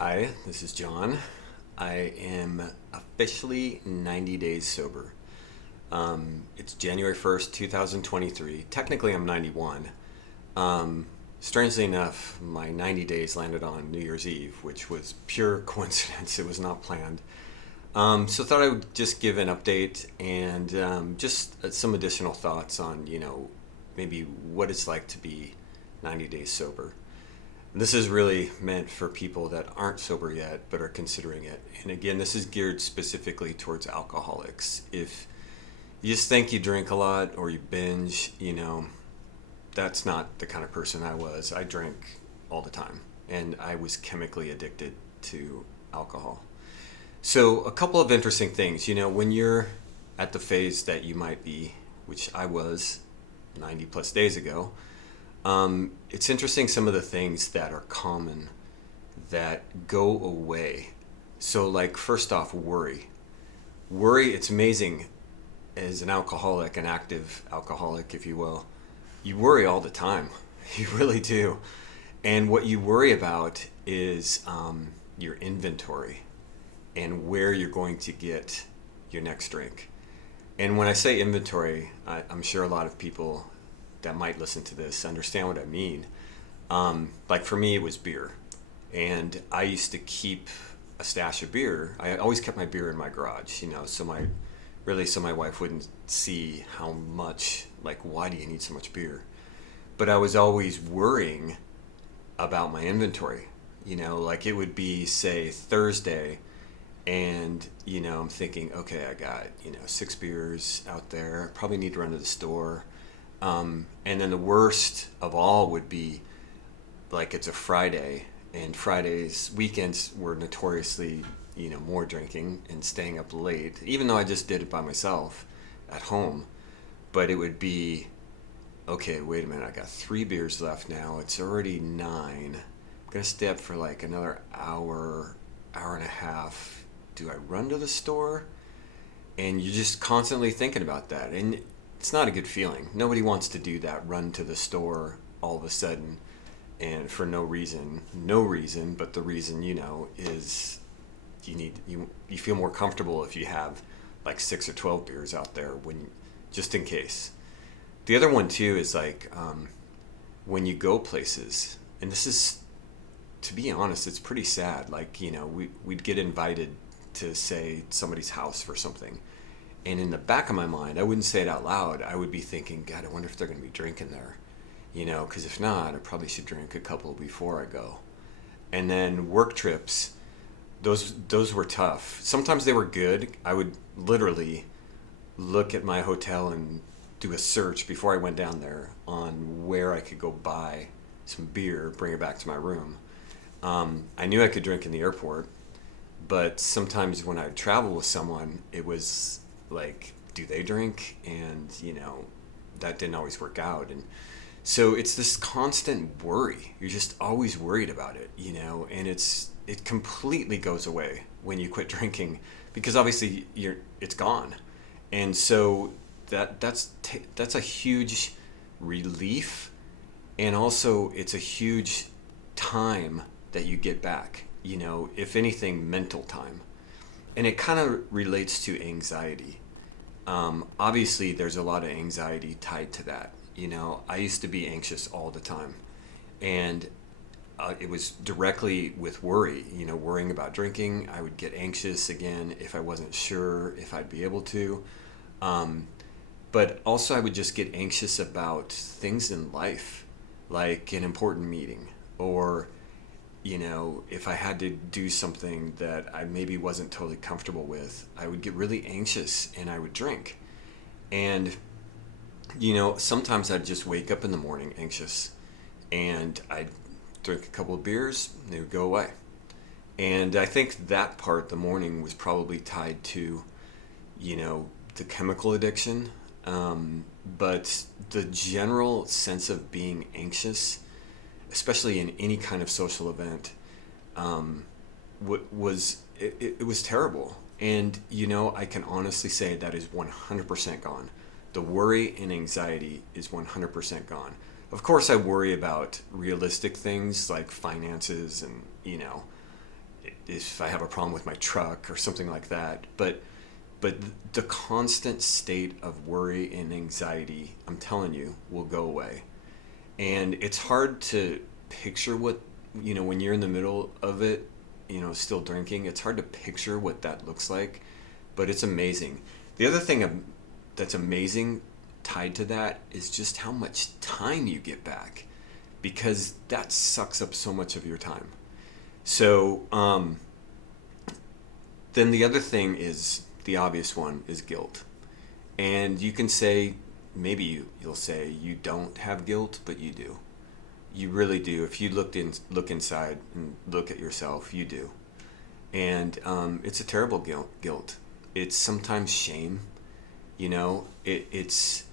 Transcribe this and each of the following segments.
Hi, this is John. I am officially 90 days sober. It's January 1st, 2023. Technically, I'm 91. Um, Strangely enough, my 90 days landed on New Year's Eve, which was pure coincidence. It was not planned. So thought I would just give an update and just some additional thoughts on, maybe what it's like to be 90 days sober. This is really meant for people that aren't sober yet but are considering it. And again, this is geared specifically towards alcoholics. If you just think you drink a lot or you binge, that's not the kind of person I was. I drank all the time and I was chemically addicted to alcohol. So, a couple of interesting things, when you're at the phase that you might be, which I was 90 plus days ago, it's interesting some of the things that are common that go away. So, like, first off, worry. Worry, it's amazing as an alcoholic, an active alcoholic, if you will. You worry all the time. You really do. And what you worry about is your inventory and where you're going to get your next drink. And when I say inventory, I'm sure a lot of people that might listen to this understand what I mean. Like for me, it was beer. And I used to keep a stash of beer. I always kept my beer in my garage, so my wife wouldn't see how much, like, why do you need so much beer? But I was always worrying about my inventory. Like it would be, say, Thursday, and, I'm thinking, okay, I got, 6 beers out there. I probably need to run to the store. And then the worst of all would be, like, it's a Friday, and Fridays, weekends were notoriously, more drinking and staying up late, even though I just did it by myself at home. But it would be, okay, wait a minute, I got 3 beers left now. It's already 9. I'm going to stay up for like another hour, hour and a half. Do I run to the store? And you're just constantly thinking about that. And it's not a good feeling. Nobody wants to do that, run to the store all of a sudden and for no reason. No reason, but the reason, is you feel more comfortable if you have like 6 or 12 beers out there just in case. The other one too is like when you go places, and this is, to be honest, it's pretty sad. Like, we'd get invited to, say, somebody's house for something. And in the back of my mind, I wouldn't say it out loud. I would be thinking, God, I wonder if they're going to be drinking there. Because if not, I probably should drink a couple before I go. And then work trips, those were tough. Sometimes they were good. I would literally look at my hotel and do a search before I went down there on where I could go buy some beer, bring it back to my room. I knew I could drink in the airport, but sometimes when I travel with someone, it was like, do they drink? And, that didn't always work out. And so it's this constant worry. You're just always worried about it, and it completely goes away when you quit drinking, because obviously it's gone. And so that's a huge relief, and also it's a huge time that you get back, if anything, mental time. And it kind of relates to anxiety. Obviously, there's a lot of anxiety tied to that. I used to be anxious all the time. And it was directly with worry, worrying about drinking. I would get anxious again if I wasn't sure if I'd be able to. But also, I would just get anxious about things in life, like an important meeting, or if I had to do something that I maybe wasn't totally comfortable with, I would get really anxious and I would drink. And, sometimes I'd just wake up in the morning anxious and I'd drink a couple of beers and they would go away. And I think that part, the morning, was probably tied to, the chemical addiction. But the general sense of being anxious, especially in any kind of social event, it was terrible. And I can honestly say that is 100% gone. The worry and anxiety is 100% gone. Of course, I worry about realistic things like finances and if I have a problem with my truck or something like that. But the constant state of worry and anxiety, I'm telling you, will go away. And it's hard to picture what, when you're in the middle of it, still drinking, it's hard to picture what that looks like, but it's amazing. The other thing that's amazing tied to that is just how much time you get back, because that sucks up so much of your time. So, then the other thing is the obvious one is guilt. And you can say, maybe you'll say you don't have guilt, but you do. You really do. If you look inside and look at yourself, you do. And it's a terrible guilt. It's sometimes shame. It's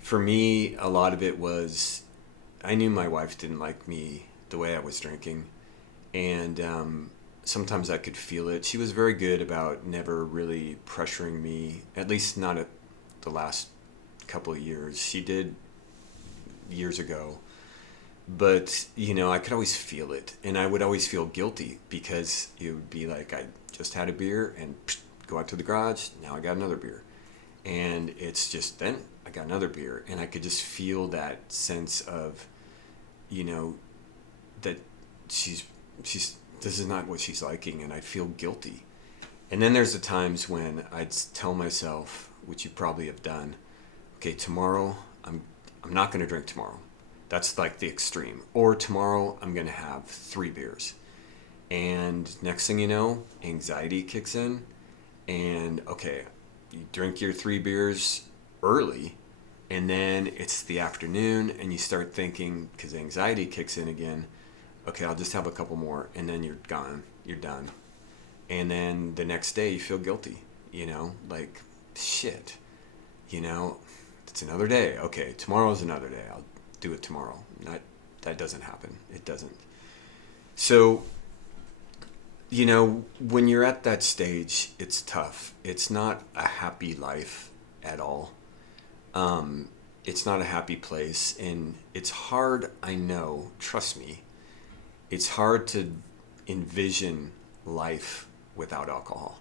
for me. A lot of it was I knew my wife didn't like me the way I was drinking, and sometimes I could feel it. She was very good about never really pressuring me, at least not at the last couple of years. She did years ago. But, I could always feel it. And I would always feel guilty because it would be like I just had a beer and go out to the garage. Now I got another beer. And it's just then I got another beer. And I could just feel that sense of, that she's this is not what she's liking, and I feel guilty. And then there's the times when I'd tell myself, which you probably have done, okay, tomorrow I'm not going to drink tomorrow. That's like the extreme. Or tomorrow I'm going to have 3 beers. And next thing you know, anxiety kicks in, and okay, you drink your 3 beers early, and then it's the afternoon and you start thinking, because anxiety kicks in again, okay, I'll just have a couple more, and then you're gone, you're done. And then the next day you feel guilty, like, shit, it's another day. Okay, tomorrow's another day. I'll do it tomorrow. That doesn't happen. It doesn't. So, when you're at that stage, it's tough. It's not a happy life at all. It's not a happy place, and it's hard, I know, trust me, it's hard to envision life without alcohol.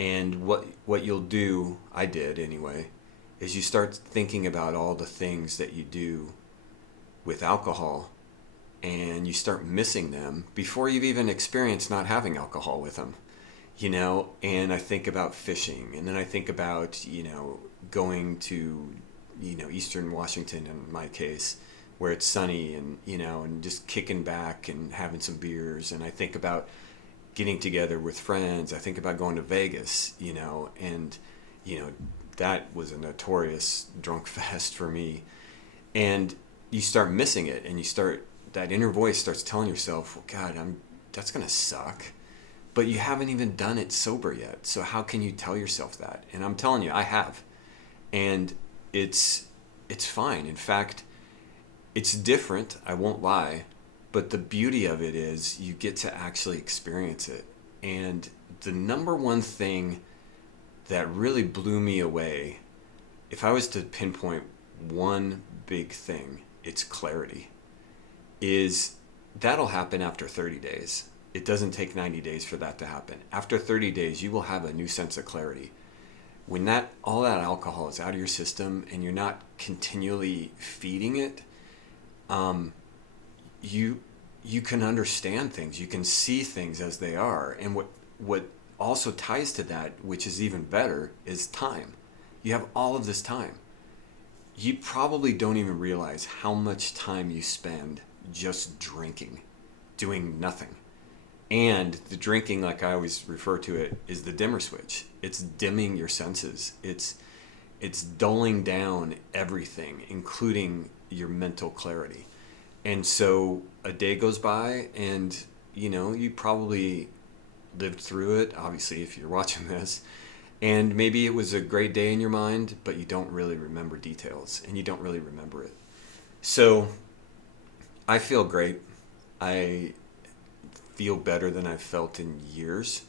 And what you'll do, I did anyway, is you start thinking about all the things that you do with alcohol, and you start missing them before you've even experienced not having alcohol with them. And I think about fishing, and then I think about, going to, Eastern Washington in my case, where it's sunny, and, and just kicking back and having some beers. And I think about getting together with friends. I think about going to Vegas, and, that was a notorious drunk fest for me. And you start missing it, and that inner voice starts telling yourself, well, God, that's going to suck. But you haven't even done it sober yet. So how can you tell yourself that? And I'm telling you, I have. And it's fine. In fact, it's different, I won't lie, but the beauty of it is you get to actually experience it. And the number one thing that really blew me away, if I was to pinpoint one big thing, it's clarity. Is that'll happen after 30 days. It doesn't take 90 days for that to happen. After 30 days, you will have a new sense of clarity. When all that alcohol is out of your system and you're not continually feeding it, you can understand things. You can see things as they are. And what also ties to that, which is even better, is time. You have all of this time. You probably don't even realize how much time you spend just drinking, doing nothing. And the drinking, like I always refer to it, is the dimmer switch. It's dimming your senses. It's dulling down everything, including your mental clarity. And so a day goes by, and you probably lived through it, obviously, if you're watching this. And maybe it was a great day in your mind, but you don't really remember details, and you don't really remember it. So I feel great. I feel better than I've felt in years.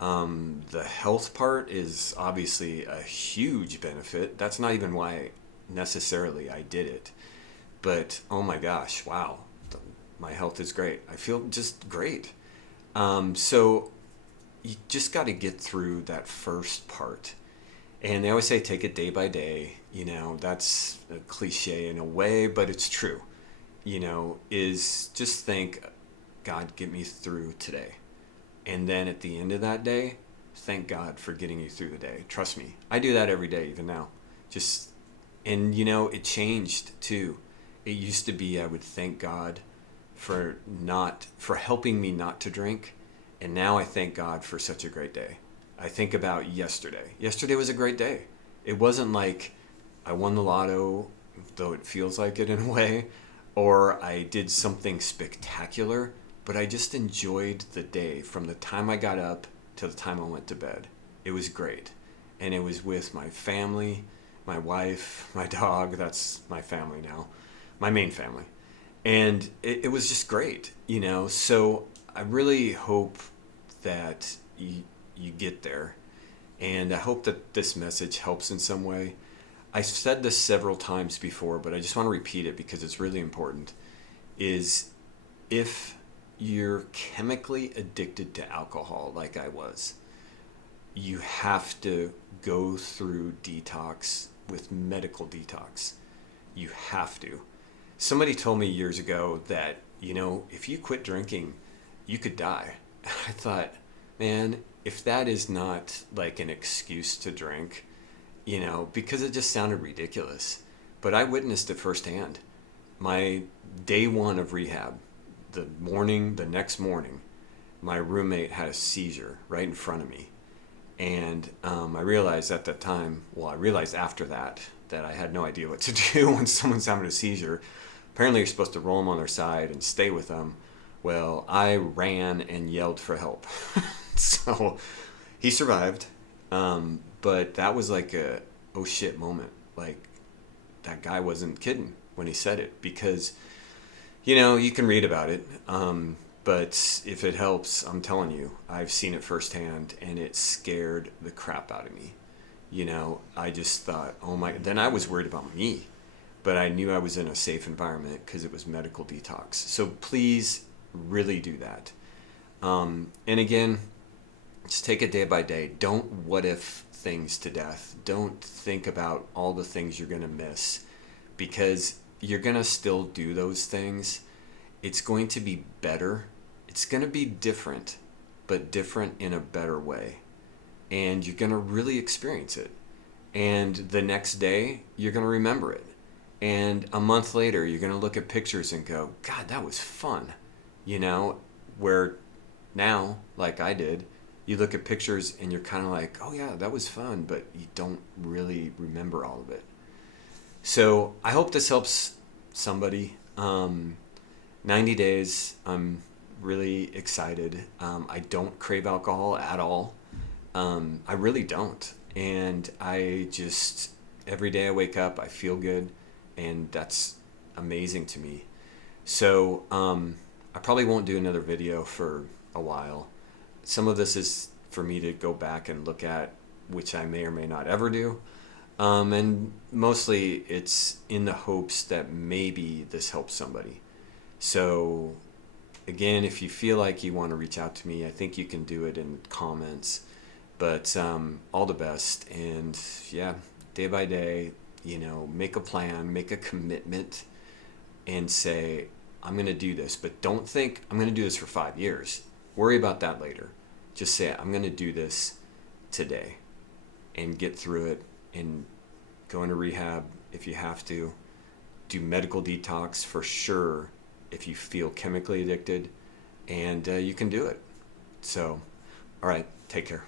The health part is obviously a huge benefit. That's not even why necessarily I did it. But oh my gosh, wow, my health is great. I feel just great. So you just got to get through that first part. And they always say take it day by day. That's a cliche in a way, but it's true. Is just think, God, get me through today. And then at the end of that day, thank God for getting you through the day. Trust me, I do that every day, even now. Just, and it changed too. It used to be I would thank God for helping me not to drink, and now I thank God for such a great day. I think about yesterday. Yesterday was a great day. It wasn't like I won the lotto, though it feels like it in a way, or I did something spectacular, but I just enjoyed the day from the time I got up to the time I went to bed. It was great. And it was with my family, my wife, my dog. That's my family now, my main family. And it was just great, So I really hope that you get there. And I hope that this message helps in some way. I've said this several times before, but I just want to repeat it because it's really important, is if you're chemically addicted to alcohol like I was, you have to go through detox with medical detox. You have to. Somebody told me years ago that, if you quit drinking, you could die. I thought, man, if that is not like an excuse to drink, because it just sounded ridiculous. But I witnessed it firsthand. My day one of rehab, the next morning, my roommate had a seizure right in front of me. And I realized at that time, I realized after that I had no idea what to do when someone's having a seizure. Apparently, you're supposed to roll them on their side and stay with them. Well, I ran and yelled for help. So he survived. But that was like a oh shit moment. Like, that guy wasn't kidding when he said it, because, you can read about it. But if it helps, I'm telling you, I've seen it firsthand, and it scared the crap out of me. I just thought, oh my, then I was worried about me, but I knew I was in a safe environment because it was medical detox. So please really do that. And again, just take it day by day. Don't what if things to death. Don't think about all the things you're going to miss, because you're going to still do those things. It's going to be better. It's going to be different, but different in a better way. And you're going to really experience it. And the next day, you're going to remember it. And a month later, you're going to look at pictures and go, God, that was fun. Where now, like I did, you look at pictures and you're kind of like, oh yeah, that was fun, but you don't really remember all of it. So I hope this helps somebody. 90 days, I'm really excited. I don't crave alcohol at all. I really don't. And I just, every day I wake up, I feel good, and that's amazing to me. So I probably won't do another video for a while. Some of this is for me to go back and look at, which I may or may not ever do. And mostly it's in the hopes that maybe this helps somebody. So again, if you feel like you want to reach out to me, I think you can do it in comments. But all the best. And yeah, day by day, make a plan, make a commitment, and say, I'm going to do this. But don't think I'm going to do this for 5 years. Worry about that later. Just say, I'm going to do this today and get through it, and go into rehab if you have to. Do medical detox for sure if you feel chemically addicted, and you can do it. So, all right, take care.